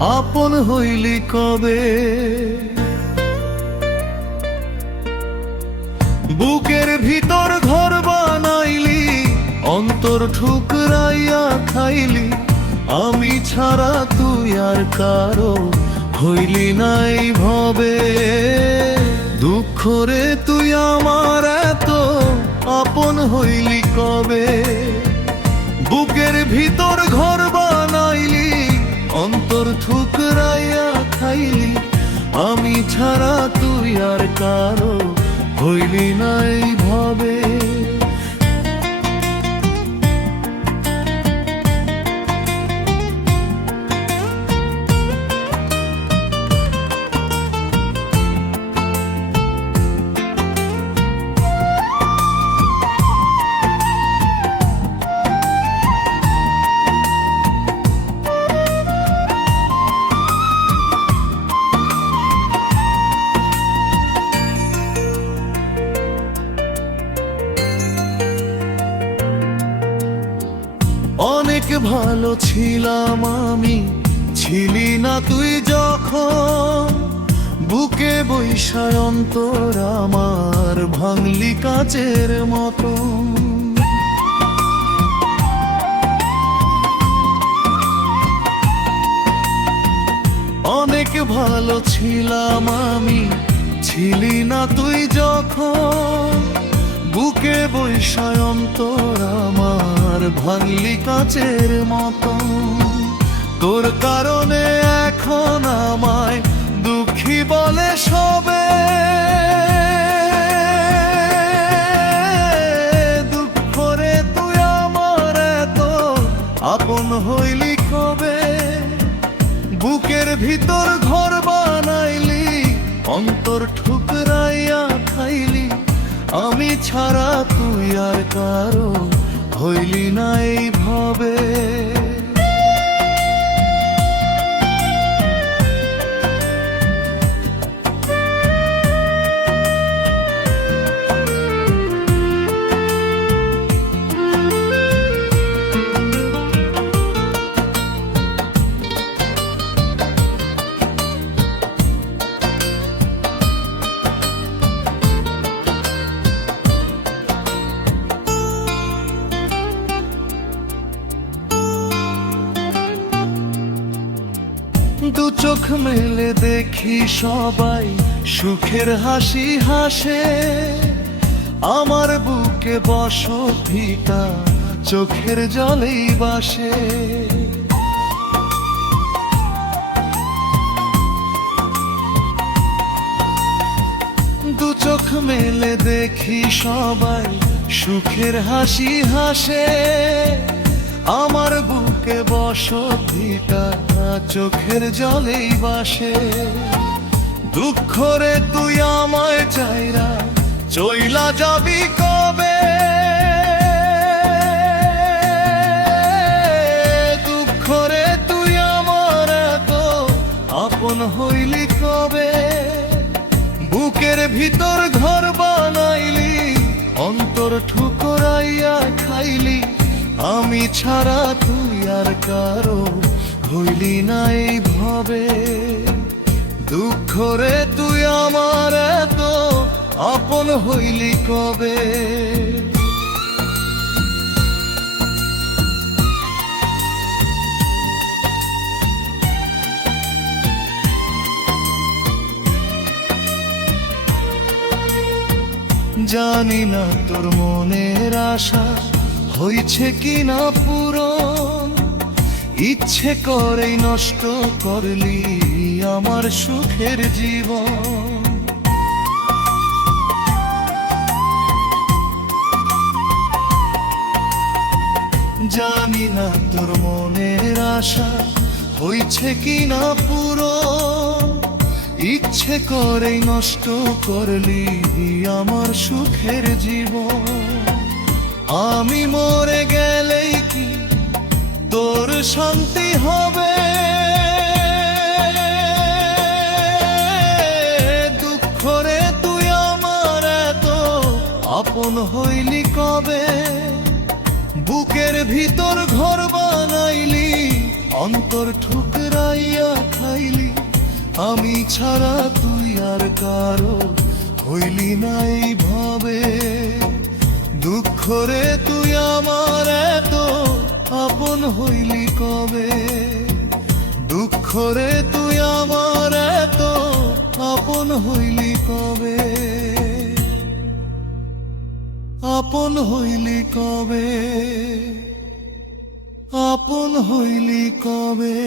আপন হইলি কবে। বুকের ভিতর ঘর বানাইলি, অন্তর ঠুকরাইয়া খাইলি, আমি ছাড়া তুই আর কারো হইলি নাই ভবে। দুঃখ রে তুই আমার এত আপন হইলি কবে। বুকের ভিতর ঘর বানাইলি, অন্তর ঠুকরাইয়া খাইলি, আমি ছাড়া তুই আর কারো হইলি নাই ভবে। অনেক ভালো ছিলাম আমি, ছিলি না তুই যখন। বুকে বৈশায় অন্তর আমার ভাঙলি কাচের মতো। অনেক ভালো ছিলাম আমি, ছিলি না তুই যখন। বুকে বৈশায় অন্তর আমার ভাঙলি কাচের মতো। তোর কারণে এখন আমায় দুঃখী বলে সবে। দুঃখ রে তুই আমার এত আপন হইলি কবে। বুকের ভিতর ঘর বানাইলি, অন্তর ঠুকরাইয়া খাইলি, আমি ছাড়া তুই আর কারো হইলি নাই ভবে। দু চোখ মেলে দেখি সবাই সুখের হাসি হাসে। আমার বুকে বসত ভিটা চোখের জলেই বাসে। দু চোখ মেলে দেখি সবাই সুখের হাসি হাসে। আমার বুকে বসত ভিটা চোখের জলেই বাসে। দুঃখ রে তুই আমায় চাইরা চইলা যাবি কবে। দুঃখ রে তুই আমার এত আপন হইলি কবে। বুকের ভিতর ঘর বানাইলি, অন্তর ঠুকরাইয়া খাইলি, আমি ছাড়া তুই আর কারো হইলি নাই ভবে। দুঃখ রে তুই আমার এত আপন হইলি কবে। জানি না তোর মনের আশা হইছে কিনা পূরণ। ইচ্ছে করেই নষ্ট করলি আমার সুখের জীবন। জানি না তোর মনের আশা হইছে কিনা পূরণ। ইচ্ছে করেই নষ্ট করলি আমার সুখের জীবন। আমি মরে গেলেই কি তোর শান্তি হবে। দুঃখ রে তুই আমার এত আপন হইলি কবে। বুকের ভিতর ঘর বানাইলি, অন্তর ঠুকরাইয়া আমি ছাড়া তুই আর কারো হইলি নাই ভাবে। দুঃখ রে তুই আমার এত আপন হইলি কবে। দুঃখ রে তুই আমার এত আপন হইলি কবে। আপন হইলি কবে। আপন হইলি কবে।